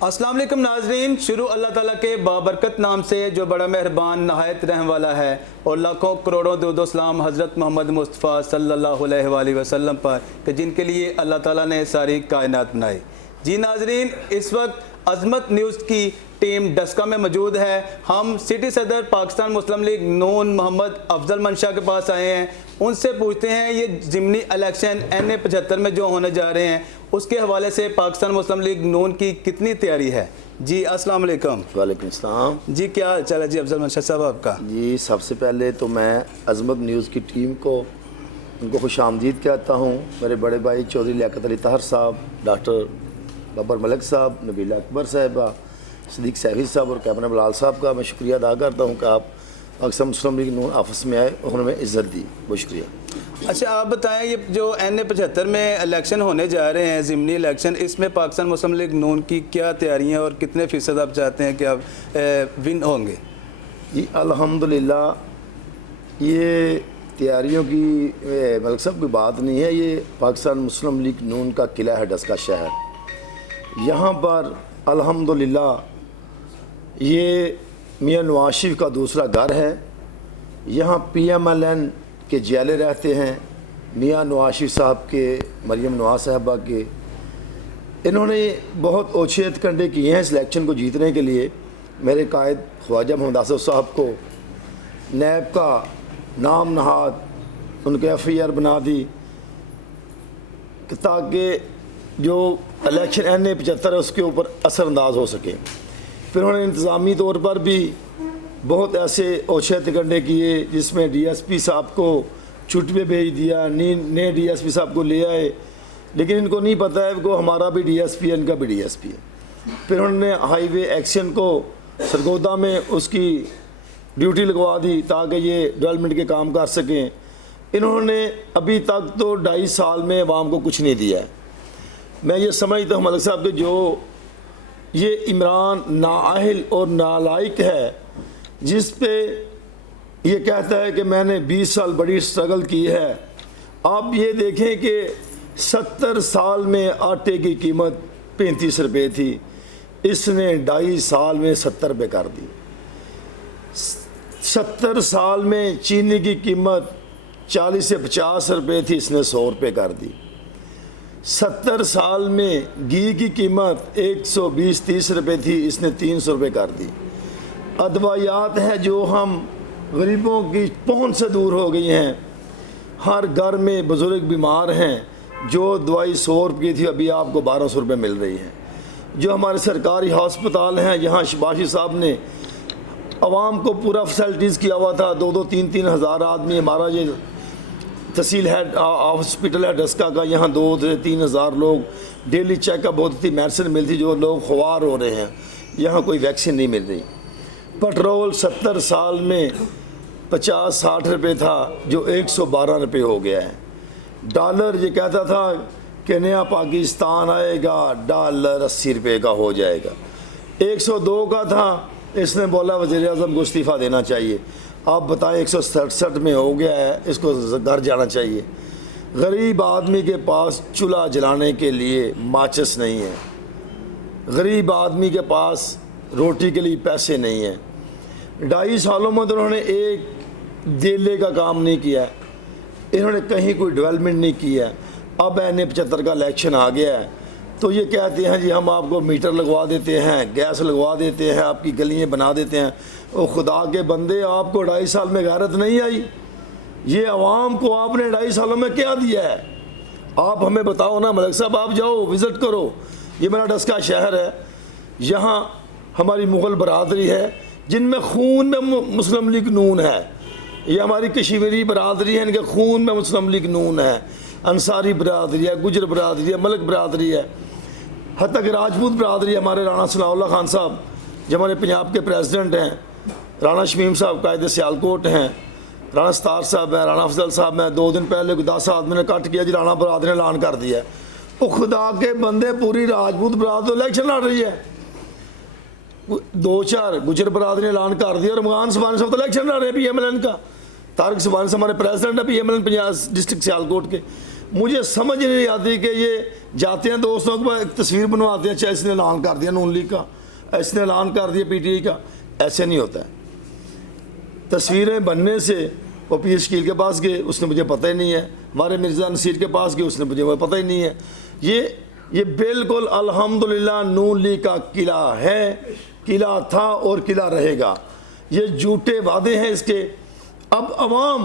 अस्सलाम वालेकुम नाजरीन, शुरू अल्लाह ताला के बाबरकत नाम से जो बड़ा मेहरबान नहायत रहम वाला है, और लाखों करोड़ों दुरूद सलाम हज़रत मोहम्मद मुस्तफ़ा सल्लल्लाहु अलैहि वसल्लम पर कि जिनके लिए अल्लाह ताला ने सारी कायनात बनाई। जी नाजरीन, इस वक्त अज़मत न्यूज़ की टीम डस्का में मौजूद है। हम सिटी सदर पाकिस्तान मुस्लिम लीग नून मोहम्मद अफजल मंशा के पास आए हैं। उनसे पूछते हैं ये ज़िमनी इलेक्शन NA 75 में जो होने जा रहे हैं उसके हवाले से पाकिस्तान मुस्लिम लीग नून की कितनी तैयारी है। जी अस्सलाम वालेकुम। वालेकुम सलाम। जी क्या हाल चाल है जी अफजल मंशा साहब आपका? जी सबसे पहले तो मैं अज़मत न्यूज़ की टीम को उनको खुश आमदीद कहता हूँ। मेरे बड़े भाई चौधरी लियाकत अली ताहर साहब, डॉक्टर बाबर मलिक साहब, नबीला अकबर साहिबा, सदीक सैफी साहब और कैमरा बिलाल साहब का मैं शुक्रिया अदा करता हूँ कि आप पाकिस्तान मुस्लिम लीग नून ऑफिस में आए और उन्होंने इज़्ज़त दी, बहुत शुक्रिया। अच्छा आप बताएं, ये जो NA 75 में इलेक्शन होने जा रहे हैं, ज़िमनी इलेक्शन, इसमें पाकिस्तान मुस्लिम लीग नून की क्या तैयारियां और कितने फ़ीसद आप चाहते हैं कि आप विन होंगे? जी अल्हम्दुलिल्लाह, ये तैयारियों की मलिक साहब कोई बात नहीं है। ये पाकिस्तान मुस्लिम लीग नून का किला है डस्का शहर। यहाँ पर अल्हम्दुलिल्लाह ये मियाँ नवाज शरीफ का दूसरा घर है। यहाँ PMLN के जेले रहते हैं, मियाँ नवाज शरीफ साहब के, मरियम नवाज साहबा के। इन्होंने बहुत ओछे कंडे किए हैं इस इलेक्शन को जीतने के लिए। मेरे कायद ख्वाजा मोहम्मद आसिफ साहब को नैब का नाम नहाद उनके FIR बना दी ताकि जो इलेक्शन NA 75 है उसके ऊपर असरअंदाज हो सके। फिर उन्होंने इंतज़ामी तौर पर भी बहुत ऐसे ओछे तकंडे किए जिसमें DSP साहब को छुट्टी पे भेज दिया, नए DSP साहब को ले आए, लेकिन इनको नहीं पता है कि हमारा भी DSP है, इनका भी DSP है। फिर उन्होंने हाईवे एक्शन को सरगोदा में उसकी ड्यूटी लगवा दी ताकि ये डेवलपमेंट के काम कर सकें। इन्होंने अभी तक तो 2.5 साल में अवाम को कुछ नहीं दिया है। मैं ये समझता हूँ मलिक साहब कि जो ये इमरान नाअहल और नालायक है, जिस पे ये कहता है कि मैंने 20 साल बड़ी स्ट्रगल की है। आप ये देखें कि 70 साल में आटे की कीमत 35 रुपये थी, इसने 2.5 साल में 70 रुपये कर दी। 70 साल में चीनी की कीमत 40 से 50 रुपये थी, इसने 100 रुपये कर दी। 70 साल में घी की कीमत 120-130 रुपये थी, इसने 300 रुपये कर दी। अदवायात है जो हम गरीबों की पहुंच से दूर हो गई हैं। हर घर में बुज़ुर्ग बीमार हैं, जो दवाई 100 रुपये की थी अभी आपको 1200 रुपये मिल रही है। जो हमारे सरकारी हस्पताल हैं, यहाँ शबाशी साहब ने आवाम को पूरा फैसिलिटीज़ किया हुआ था। 2-2, 3-3 हज़ार आदमी, हमारा ये तहसील हेड हॉस्पिटल है डस्का का, यहाँ 2 से 3 हज़ार लोग डेली चेकअप होती थी, मेडिसिन मिलती, जो लोग ख्वार हो रहे हैं। यहाँ कोई वैक्सीन नहीं मिल रही। पेट्रोल 70 साल में 50-60 रुपये था, जो 112 रुपये हो गया है। डॉलर ये कहता था कि नया पाकिस्तान आएगा, डॉलर 80 रुपये का हो जाएगा। 102 का था, इसने बोला वज़ीर-ए-आज़म को इस्तीफ़ा देना चाहिए। आप बताएं 167 में हो गया है, इसको घर जाना चाहिए। गरीब आदमी के पास चूल्हा जलाने के लिए माचिस नहीं है, गरीब आदमी के पास रोटी के लिए पैसे नहीं हैं। 2.5 सालों में तो उन्होंने एक देले का काम नहीं किया, इन्होंने कहीं कोई डेवलपमेंट नहीं किया। अब NA 75 का इलेक्शन आ गया है तो ये कहते हैं जी हम आपको मीटर लगवा देते हैं, गैस लगवा देते हैं, आपकी गलियाँ बना देते हैं। ओ खुदा के बंदे, आपको 2.5 साल में गैरत नहीं आई? ये अवाम को आपने 2.5 सालों में क्या दिया है? आप हमें बताओ ना मलिक साहब। आप जाओ विज़िट करो, ये मेरा डस्का शहर है, यहाँ हमारी मुग़ल बरादरी है जिनमें खून में मुस्लिम लीग नून है। ये हमारी कश्मीरी बरादरी है, इनके खून में मुस्लिम लीग नून है। अंसारी बरादरी है, गुजर बरादरी है, मलिक बरादरी है, हद तक राजपूत बरादरी है। हमारे राणा सनाउल्लाह खान साहब जो हमारे पंजाब के प्रेसिडेंट हैं, राणा शमीम साहब कायदे सियालकोट हैं, राणा सतार साहब हैं, राणा अफजल साहब हैं। 2 दिन पहले 10 आदमी ने कट किया जी, राणा बरादरी ने ऐलान कर दिया। वो खुदा के बंदे, पूरी राजपूत बरादरी इलेक्शन लड़ रही है। 2-4 गुजर बरादरी ने ऐलान कर दिया। रमजान सुबानी साहब तो इलेक्शन लड़ रहे हैं PMLN का। तारिक सुबानी साहब हमारे प्रेसिडेंट है PMLN पंजाब डिस्ट्रिक्ट सियालकोट के। मुझे समझ नहीं आती कि ये जाते हैं दोस्तों के पास एक तस्वीर बनवाते हैं, चाहे इसने ऐलान कर दिया नून लीग का, इसने ऐलान कर दिया पीटीआई का। ऐसे नहीं होता है। तस्वीरें बनने से वो पीर शकील के पास गए, उसने मुझे पता ही नहीं है, हमारे मिर्ज़ा नसीर के पास गए, उसने मुझे पता ही नहीं है। ये बिल्कुल अल्हम्दुलिल्लाह नून लीग का किला है, किला था और किला रहेगा। ये झूठे वादे हैं इसके। अब अवाम,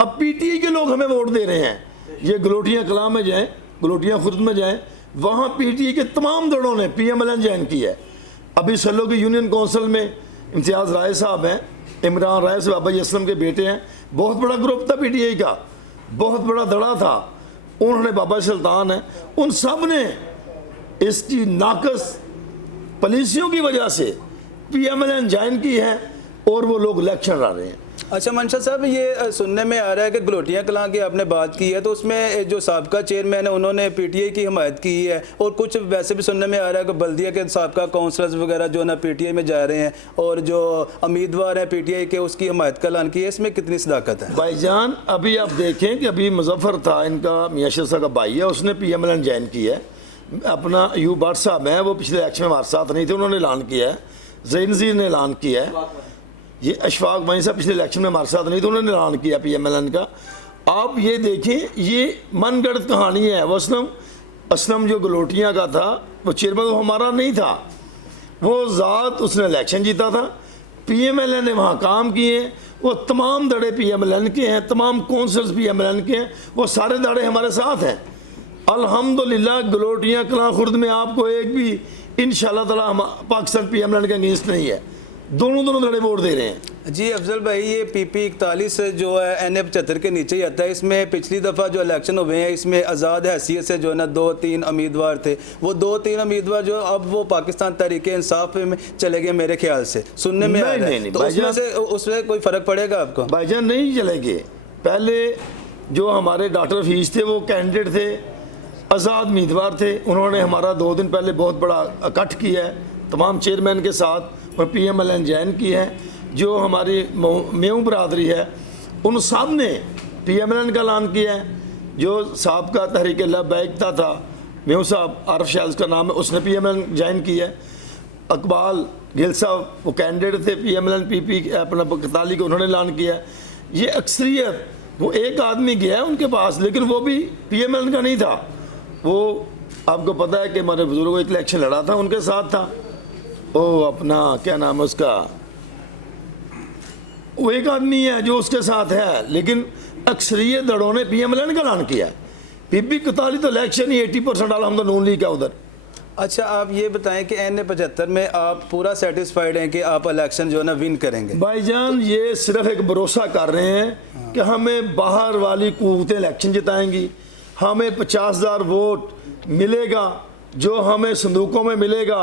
अब पीटीआई के लोग हमें वोट दे रहे हैं। ये गलोटियाँ कला में जाएँ, गलोटियाँ खुर्द में जाएँ, वहाँ पीटीआई के तमाम दड़ों ने PMLN ज्वाइन की है। अभी सल्लो की यूनियन काउंसिल में इम्तियाज़ राय साहब हैं, इमरान राय से बाबा असलम के बेटे हैं। बहुत बड़ा ग्रुप था पीटीआई का, बहुत बड़ा दड़ा था। उन्होंने बाबा सुल्तान है, उन सब ने इसकी नाकस पॉलिसियों की वजह से PMLN ज्वाइन की है और वो लोग इलेक्शन लड़ रहे हैं। अच्छा मंशा साहब, ये सुनने में आ रहा है कि गलोटियाँ कलां की आपने बात की है, तो उसमें जो साबका चेयरमैन है उन्होंने पीटीआई की हिमायत की है, और कुछ वैसे भी सुनने में आ रहा है कि बल्दिया के साबका काउंसलर्स वगैरह जो ना पीटीआई में जा रहे हैं, और जो उम्मीदवार हैं पीटीआई के उसकी हिमायत का ऐलान की है। इसमें कितनी सदाकत है? भाईजान अभी आप देखें कि अभी मुजफ्फर था, इनका मियां शेर साहब का भाई है, उसने PMLN ज्वाइन किया है। अपना अयूब भट्ट साहब हैं, वो पिछले इलेक्शन में हमारे साथ नहीं थे, उन्होंने ऐलान किया है। ज़ैन नज़ीर ने ऐलान किया है। ये अशफाक भाई साहब पिछले इलेक्शन में हमारे साथ नहीं थे, उन्होंने ऐलान किया PMLN का। आप ये देखें, ये मनगढ़ंत कहानी है। वो असलम जो गलोटियाँ का था, वो चेयरमैन वो हमारा नहीं था, वो ज़ात उसने इलेक्शन जीता था। PMLN ने वहाँ काम किए, वो तमाम दड़े PMLN के हैं, तमाम काउंसलर्स PMLN के हैं, वो सारे दड़े हमारे साथ हैं। अल्हम्दुलिल्लाह गलोटियाँ कलां खुर्द में आपको एक भी इंशाअल्लाह ताला पाकिस्तान PMLN के अगेंस्ट नहीं है। दोनों दड़े वोट दे रहे हैं। जी अफजल भाई, ये PP 41 जो है NA 75 के नीचे ही आता है। इसमें पिछली दफ़ा जो इलेक्शन हुए हैं, इसमें आज़ाद हैसियत से जो है ना 2-3 उम्मीदवार थे। वो 2-3 उम्मीदवार जो अब वो पाकिस्तान तहरीक इंसाफ में चले गए मेरे ख्याल से, सुनने में आ रहा है। तो उसमें कोई फ़र्क पड़ेगा आपको? भाईजान नहीं चलेंगे। पहले जो हमारे डॉक्टर हफीज़ थे वो कैंडिडेट थे, आज़ाद उम्मीदवार थे। उन्होंने हमारा 2 दिन पहले बहुत बड़ा इकट्ठ किया है तमाम चेयरमैन के साथ, और PMLN ज्वाइन की है। जो हमारी मेऊ बरादरी है, उन सब ने PMLN का ऐलान किया है। जो साबका तहरीक लबैकता था, मेऊ साहब, आरफ शाह उसका नाम है, उसने PMLN ज्वाइन किया है। इकबाल गिल साहब वो कैंडिडेट थे PMLN PP अपना 41 को, उन्होंने ऐलान किया है। ये अक्सरियत, वो एक आदमी गया है उनके पास, लेकिन वो भी PMLN का नहीं था। वो आपको पता है कि हमारे बुजुर्गों को एक इलेक्शन लड़ा था, उनके साथ था। ओ अपना क्या नाम है उसका, वो एक आदमी है जो उसके साथ है, लेकिन अक्सरियत दड़ों ने PMLN का ऐलान किया है। PP 41 तो इलेक्शन ही 80% आला हम तो नून लीग का उधर। अच्छा आप ये बताएं कि NA 75 में आप पूरा सेटिस्फाइड हैं कि आप इलेक्शन जो है ना विन करेंगे? भाईजान ये सिर्फ एक भरोसा कर रहे हैं कि हमें बाहर वाली कुव्वतें इलेक्शन जिताएंगी, हमें 50,000 वोट मिलेगा जो हमें संदूकों में मिलेगा।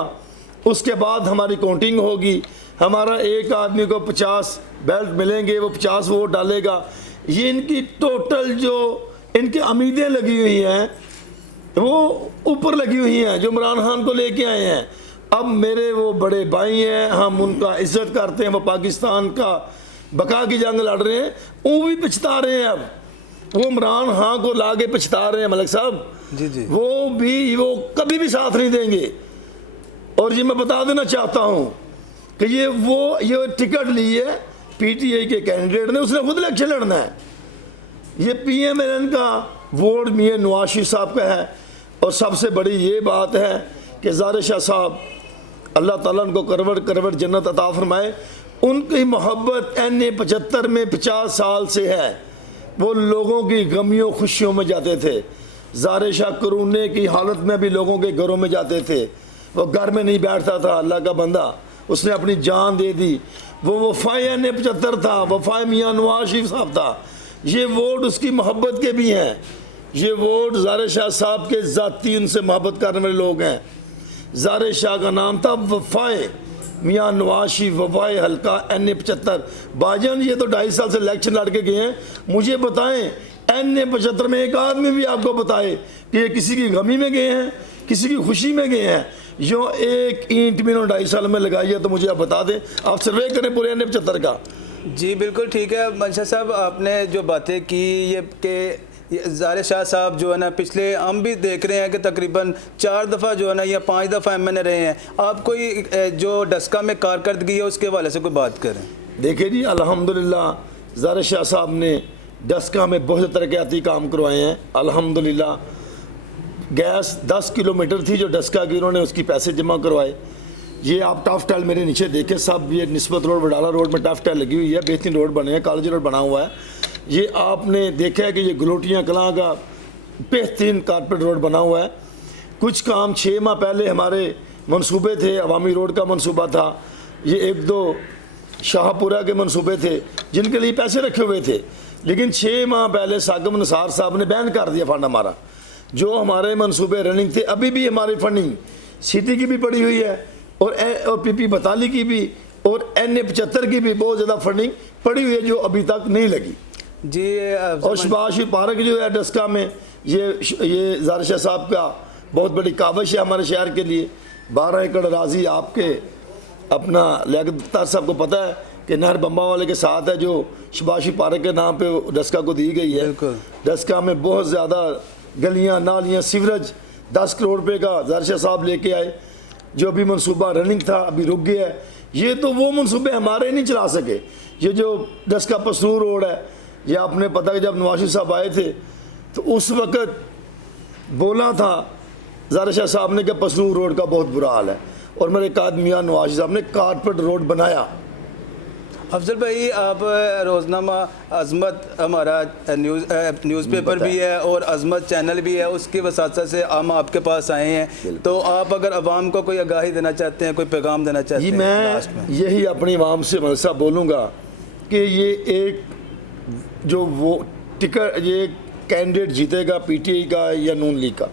उसके बाद हमारी काउंटिंग होगी, हमारा एक आदमी को 50 बेल्ट मिलेंगे, वो 50 वोट डालेगा। ये इनकी टोटल जो इनकी उम्मीदें लगी हुई हैं वो ऊपर लगी हुई हैं, जो इमरान खान को लेके आए हैं। अब मेरे वो बड़े भाई हैं, हम उनका इज्जत करते हैं, वो पाकिस्तान का बका की जंग लड़ रहे हैं, वो भी पछता रहे हैं। अब वो इमरान खान को लाके पछता रहे हैं मलिक साहब जी जी, वो कभी भी साथ नहीं देंगे। और ये मैं बता देना चाहता हूँ कि ये टिकट ली है PTI के कैंडिडेट ने, उसने खुद इलेक्शन लड़ना है। ये PMLN का वोट मियां नवाज शरीफ साहब का है। और सबसे बड़ी ये बात है कि ज़ाहिर शाह साहब, अल्लाह ताला उनको करवट जन्नत अता फरमाए, उनकी मोहब्बत NA 75 में 50 साल से है। वो लोगों की गमियों खुशियों में जाते थे। ज़ाहिर शाह कोरोना की हालत में भी लोगों के घरों में जाते थे, वो घर में नहीं बैठता था, अल्लाह का बंदा, उसने अपनी जान दे दी। वो वफ़ाए NA 75 था, वफ़ाए मियां नवाज शरीफ साहब था। ये वोट उसकी मोहब्बत के भी हैं। ये वोट ज़ाहिर शाह साहब के ज़ाती उनसे मोहब्बत करने वाले लोग हैं। ज़ाहिर शाह का नाम था वफ़ाए मियां नवाज शरीफ, वफ़ाए हल्का NA 75। भाईजान ये तो 2.5 साल से इलेक्शन लड़ के गए हैं। मुझे बताएं NA 75 में एक आदमी भी आपको बताए कि ये किसी की गमी में गए हैं, किसी की खुशी में गए हैं? जो एक ईंट भी 2.5 साल में लगाई है तो मुझे आप बता दें। आप सर्वे करें पूरे NA 75 का। जी बिल्कुल ठीक है मंशा साहब, आपने जो बातें की ये कि ज़ाहिर शाह साहब जो है ना, पिछले हम भी देख रहे हैं कि तकरीबन 4 दफ़ा जो है ना या 5 दफ़ा MNA रहे हैं। आप कोई जो डस्का में कारकर्दगी है उसके हवाले से कोई बात करें। देखिए जी, अल्हम्दुलिल्लाह ज़ाहिर शाह साहब ने डस्का में बहुत तरक्याती काम करवाए हैं। अल्हम्दुलिल्लाह गैस 10 किलोमीटर थी जो डस्का की, उन्होंने उसकी पैसे जमा करवाए। ये आप टफ टाइल मेरे नीचे देखें सब, ये निस्बत रोड वडाला रोड में टफ टाइल लगी हुई है, बेहतरीन रोड बने हैं, कॉलेज रोड बना हुआ है। ये आपने देखा है कि ये गलोटियाँ कलां का बेहतरीन कारपेट रोड बना हुआ है। कुछ काम 6 माह पहले हमारे मंसूबे थे, अवामी रोड का मंसूबा था, ये 1-2 शाहपुरा के मंसूबे थे जिनके लिए पैसे रखे हुए थे, लेकिन 6 माह पहले सागम नसार साहब ने बैन कर दिया फंड हमारा। जो हमारे मंसूबे रनिंग थे, अभी भी हमारी फंडिंग सिटी की भी पड़ी हुई है और PP बताली की भी और NA 75 की भी बहुत ज़्यादा फंडिंग पड़ी हुई है जो अभी तक नहीं लगी जी। और शबाशी पार्क जो है डस्का में, ये ज़ाहिर शाह साहब का बहुत बड़ी काविश है हमारे शहर के लिए। 12 एकड़ राजी आपके अपना लियाकत साहब को पता है कि नहर बम्बा वाले के साथ है, जो शबाशी पार्क के नाम पे डस्का को दी गई है। डस्का में बहुत ज़्यादा गलियां नालियां सीवरेज 10 करोड़ रुपये का ज़ाहिर शाह साहब लेके आए, जो अभी मंसूबा रनिंग था अभी रुक गया है। ये तो वो मंसूबे हमारे नहीं चला सके। ये जो डस्का पसरूर रोड है, ये आपने पता कि जब नवाज शरीफ साहब आए थे तो उस वक़्त बोला था ज़ाहिर शाह साहब ने कि पसरूर रोड का बहुत बुरा हाल है, और मेरे कायद मियाँ नवाज साहब ने कारपेट रोड बनाया। अफजल भाई, आप रोज़नामा अज़मत हमारा न्यूज़पेपर भी है और अज़मत चैनल भी है, उसकी वसात से हम आपके पास आए हैं। तो आप अगर आवाम को कोई आगाही देना चाहते हैं, कोई पैगाम देना चाहते हैं? मैं यही अपनी आवाम से मलसा बोलूँगा कि ये एक जो वो टिकट, ये कैंडिडेट जीतेगा PTI का या नून लीग का।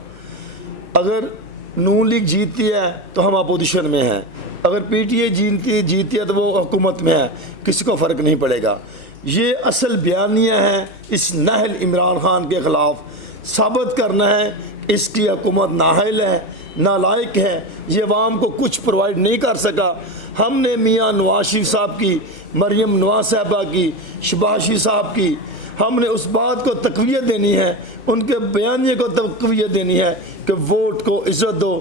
अगर नून लीग जीतती है तो हम अपोजिशन में हैं, अगर PTI जीतती है तो वो हुकूमत में है, किसी को फ़र्क नहीं पड़ेगा। ये असल बयानियाँ हैं इस नाहल इमरान खान के ख़िलाफ़, साबित करना है इसकी हुकूमत नाहल है, नालायक है, ये अवाम को कुछ प्रोवाइड नहीं कर सका। हमने मियाँ नवाज शरीफ साहब की, मरियम नवाज साहबा की, शबाशी साहब की, हमने उस बात को तक़वियत देनी है, उनके बयानिए को तक़वियत देनी है कि वोट को इज़्ज़त दो।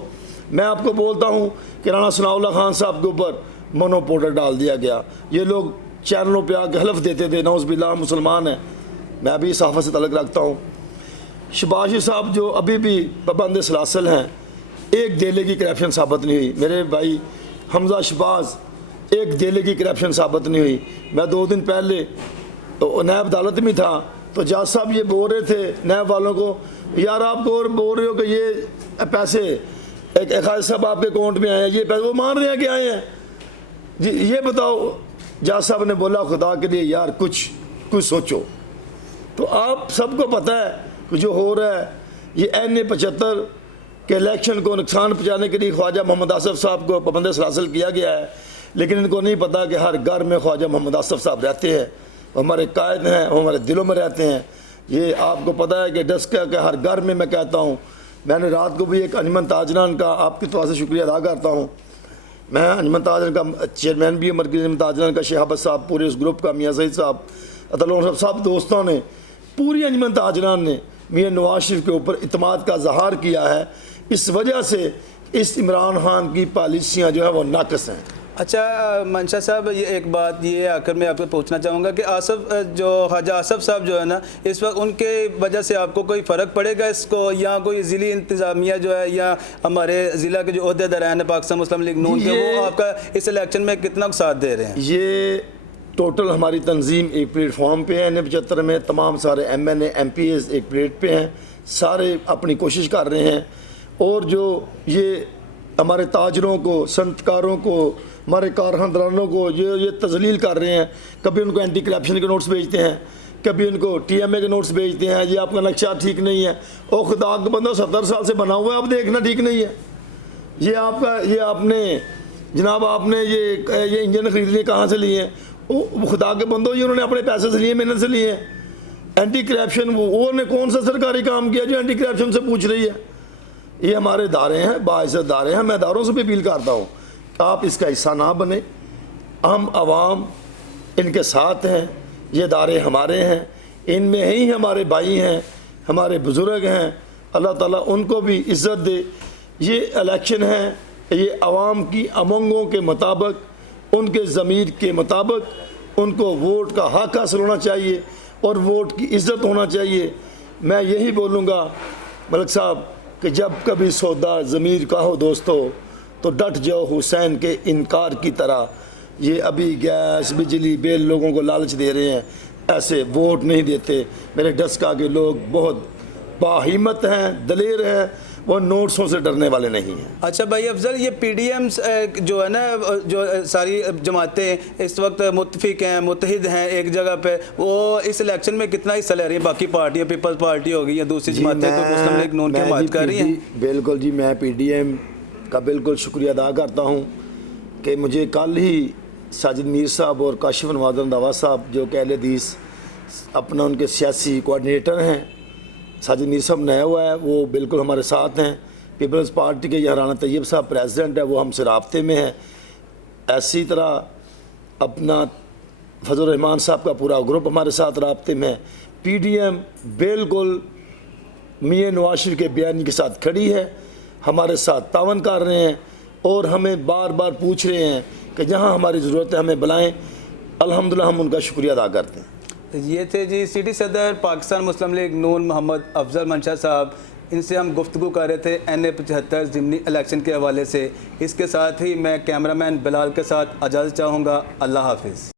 मैं आपको बोलता हूँ कि राना सनाउल्लाह खान साहब के ऊपर मोनो पाउडर डाल दिया गया। ये लोग चैनलों पे आके हलफ देते थे नौज़ बिल्लाह मुसलमान है, मैं भी सहाफ़त से तल्लुक़ रखता हूँ। शबाशी साहब जो अभी भी पाबंद सलासल हैं, एक देले की करप्शन साबित नहीं हुई। मेरे भाई हमजा शबाज, एक देले की करप्शन साबित नहीं हुई। मैं 2 दिन पहले नैब अदालत में था तो जज साहब ये बोल रहे थे नैब वालों को, यार आप बोल रहे हो कि ये पैसे एक खालिद साहब आपके अकाउंट में आए हैं, ये पैसे वो मान रहे हैं कि आए हैं जी, ये बताओ। जज साहब ने बोला खुदा के लिए यार कुछ सोचो। तो आप सबको पता है कि जो हो रहा है, ये NA 75 के इलेक्शन को नुकसान पहुँचाने के लिए ख्वाजा मोहम्मद आसफ साहब को पाबंद सलासल किया गया है, लेकिन इनको नहीं पता कि हर घर में ख्वाजा मोहम्मद आसफ साहब रहते हैं, हमारे कायद हैं, वो हमारे दिलों में रहते हैं। ये आपको पता है कि डस्का के हर घर में, मैं कहता हूँ, मैंने रात को भी एक अंजमन ताजरान का आपकी तरफ से शुक्रिया अदा करता हूँ। मैं अंजमन ताजरान का चेयरमैन भी हूँ, मरकज़ी अंजमन ताजरान का शहाबत साहब, पूरे उस ग्रुप का मियाँ सईद साहब, अतल सब दोस्तों ने, पूरी अंजमन ताजरान ने मियाँ नवाज शरीफ के ऊपर इत्मीनान का इज़हार किया है। इस वजह से इस इमरान खान की पॉलिसियाँ जो है वो नाकस हैं। अच्छा मंशा साहब, ये एक बात ये आखिर में आपको पूछना चाहूँगा कि आसफ जो ख्वाजा आसफ साहब जो है ना, इस वक्त उनके वजह से आपको कोई फ़र्क पड़ेगा इसको, या कोई ज़िली इंतज़ामिया जो है या हमारे ज़िला के जो अहदेदारान है पाकिस्तान मुस्लिम लीग नून के, वो आपका इस इलेक्शन में कितना साथ दे रहे हैं? ये टोटल हमारी तंजीम एक प्लेटफॉर्म पे है। NA 75 में तमाम सारे MNA MPs एक प्लेट पे हैं, सारे अपनी कोशिश कर रहे हैं। और जो ये हमारे ताजरों को, संतकारों को, हमारे कारखानदारों को ये तजलील कर रहे हैं, कभी उनको एंटी करप्शन के नोट्स भेजते हैं, कभी उनको TMA के नोट्स भेजते हैं, ये आपका नक्शा ठीक नहीं है। और खुदा का बंदा 70 साल से बना हुआ है, आप देखना ठीक नहीं है। ये आपका, ये आपने जनाब आपने ये इंजन खरीद लिए, कहाँ से लिए हैं? वो खुदा के बंदो, ये उन्होंने अपने पैसे से लिए, मेहनत से लिए हैं। एंटी करप्शन वो ने कौन सा सरकारी काम किया जो एंटी करप्शन से पूछ रही है? ये हमारे इदारे हैं, बाइज़्ज़त इदारे हैं। मैं इदारों से भी अपील करता हूँ आप इसका हिस्सा ना बने। हम आवाम इनके साथ हैं, ये इदारे हमारे हैं, इनमें ही हमारे भाई हैं, हमारे बुज़ुर्ग हैं, अल्लाह ताला उनको भी इज़्ज़त दे। ये इलेक्शन है, ये आवाम की उमंगों के मुताबिक, उनके ज़मीर के मुताबिक उनको वोट का हक़ हासिल होना चाहिए और वोट की इज़्ज़त होना चाहिए। मैं यही बोलूँगा मलिक साहब कि जब कभी सौदा ज़मीर का हो दोस्तों, तो डट जाओ हुसैन के इनकार की तरह। ये अभी गैस बिजली बिल लोगों को लालच दे रहे हैं, ऐसे वोट नहीं देते। मेरे डस्का के लोग बहुत बाहिम्मत हैं, दलेर हैं, वो नोट्सों से डरने वाले नहीं हैं। अच्छा भाई अफजल, ये पीडीएम्स जो है ना, जो सारी जमातें इस वक्त मुत्तफिक हैं, मुत्तहिद हैं एक जगह पे, वो इस इलेक्शन में कितना हिस्सा ले रही हैं? बाकी पार्टियां, पीपल्स पार्टी होगी या दूसरी जमातें तो मुस्लिम लीग नून की बात कर रही हैं। बिल्कुल जी, मैं पीडीएम का बिल्कुल शुक्रिया अदा करता हूँ कि मुझे कल ही साजिद मीर साहब और काशिफ नवाज रंधावा साहब जो कि अहले हदीस अपना उनके सियासी कोऑर्डिनेटर हैं, साजिद मीर साहब नया हुआ है, वो बिल्कुल हमारे साथ हैं। पीपल्स पार्टी के यहाँ राना तैयब साहब प्रेसिडेंट है, वो हमसे राब्ते में हैं। ऐसी तरह अपना फजल रहमान साहब का पूरा ग्रुप हमारे साथ राब्ते में है। पीडीएम बिल्कुल मियां नवाज शरीफ के बयान के साथ खड़ी है, हमारे साथ तावन कर रहे हैं और हमें बार बार पूछ रहे हैं कि जहाँ हमारी ज़रूरत है हमें बुलाएं। अल्हम्दुलिल्लाह हम उनका शुक्रिया अदा करते हैं। ये थे जी सिटी सदर पाकिस्तान मुस्लिम लीग नून मोहम्मद अफजल मंशा साहब। इनसे हम गुफ्तगू कर रहे थे NA-75 ज़िमनी इलेक्शन के हवाले से। इसके साथ ही मैं कैमरामैन बिलाल के साथ इजाज़त चाहूँगा। अल्लाह हाफिज़।